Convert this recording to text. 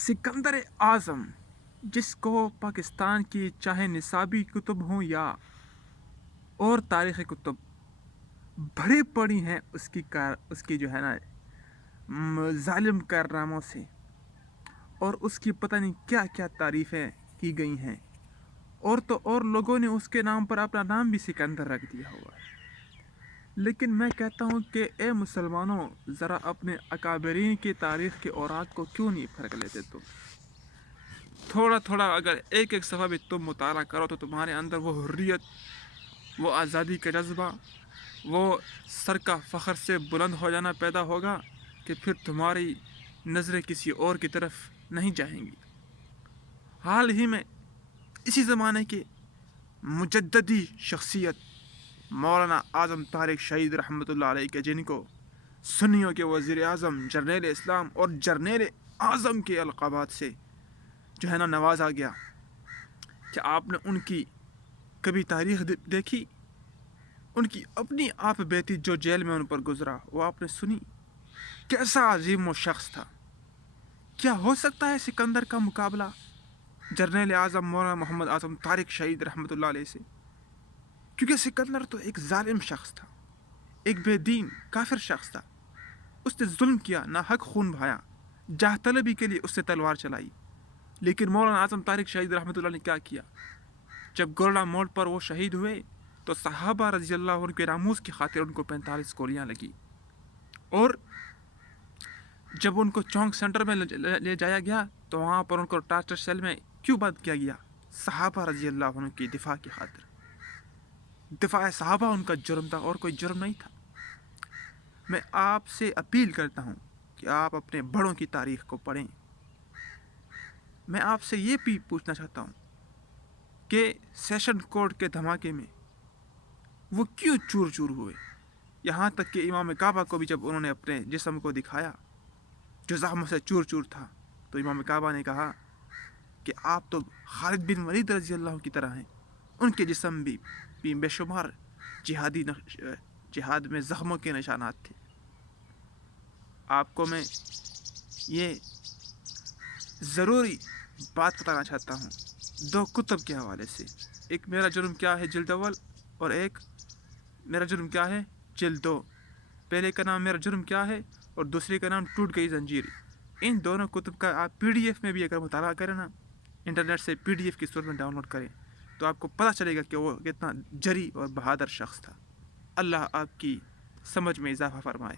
سکندر اعظم، جس کو پاکستان کی چاہے نصابی کتب ہوں یا اور تاریخی کتب بھری پڑی ہیں اس کی جو ہے نا ظالم کارناموں سے، اور اس کی پتہ نہیں کیا کیا تعریفیں کی گئی ہیں، اور تو اور لوگوں نے اس کے نام پر اپنا نام بھی سکندر رکھ دیا ہوا ہے۔ لیکن میں کہتا ہوں کہ اے مسلمانوں، ذرا اپنے اکابرین کی تاریخ کے اوراق کو کیوں نہیں پھرک لیتے تم؟ تھوڑا تھوڑا اگر ایک ایک صفحہ بھی تم مطالعہ کرو تو تمہارے اندر وہ حریت، وہ آزادی کا جذبہ، وہ سر کا فخر سے بلند ہو جانا پیدا ہوگا کہ پھر تمہاری نظریں کسی اور کی طرف نہیں جائیں گی۔ حال ہی میں اسی زمانے کے مجددی شخصیت مولانا اعظم طارق شہید رحمۃ اللہ علیہ کے، جن کو سنیوں کے وزیر اعظم، جرنیل اسلام اور جرنیل اعظم کے القابات سے جو ہے نا نوازا گیا، کہ آپ نے ان کی کبھی تاریخ دیکھی؟ ان کی اپنی آپ بیتی جو جیل میں ان پر گزرا وہ آپ نے سنی؟ کیسا عظیم و شخص تھا! کیا ہو سکتا ہے سکندر کا مقابلہ جرنیل اعظم مولانا محمد اعظم طارق شہید رحمۃ اللہ علیہ سے؟ کیونکہ سکندر تو ایک ظالم شخص تھا، ایک بے دین کافر شخص تھا۔ اس نے ظلم کیا، ناحق خون بہایا، جاہ طلبی کے لیے اس سے تلوار چلائی۔ لیکن مولانا اعظم طارق شہید رحمۃ اللہ نے کیا کیا؟ جب گورڈا موڑ پر وہ شہید ہوئے تو صحابہ رضی اللہ عنہ کے ناموس کی خاطر ان کو 45 گولیاں لگی، اور جب ان کو چونک سینٹر میں لے جایا گیا تو وہاں پر ان کو ٹارچر سیل میں کیوں بند کیا گیا؟ صحابہ رضی اللہ عنہ کی دفاع کی خاطر۔ دفاع صحابہ ان کا جرم تھا اور کوئی جرم نہیں تھا۔ میں آپ سے اپیل کرتا ہوں کہ آپ اپنے بڑوں کی تاریخ کو پڑھیں۔ میں آپ سے یہ بھی پوچھنا چاہتا ہوں کہ سیشن کورٹ کے دھماکے میں وہ کیوں چور چور ہوئے؟ یہاں تک کہ امام کعبہ کو بھی جب انہوں نے اپنے جسم کو دکھایا جو زخموں سے چور چور تھا، تو امام کعبہ نے کہا کہ آپ تو خالد بن ولید رضی اللہ عنہ کی طرح ہیں، ان کے جسم بھی بے شمار جہاد میں زخموں کے نشانات تھے۔ آپ کو میں یہ ضروری بات بتانا چاہتا ہوں دو کتب کے حوالے سے، ایک میرا جرم کیا ہے جلد اول، اور ایک میرا جرم کیا ہے جلد دو۔ پہلے کا نام میرا جرم کیا ہے اور دوسرے کا نام ٹوٹ گئی زنجیر۔ ان دونوں کتب کا آپ PDF میں بھی اگر مطالعہ کریں نا، انٹرنیٹ سے PDF کی صورت میں ڈاؤن لوڈ کریں، تو آپ کو پتہ چلے گا کہ وہ کتنا جری اور بہادر شخص تھا۔ اللہ آپ کی سمجھ میں اضافہ فرمائے۔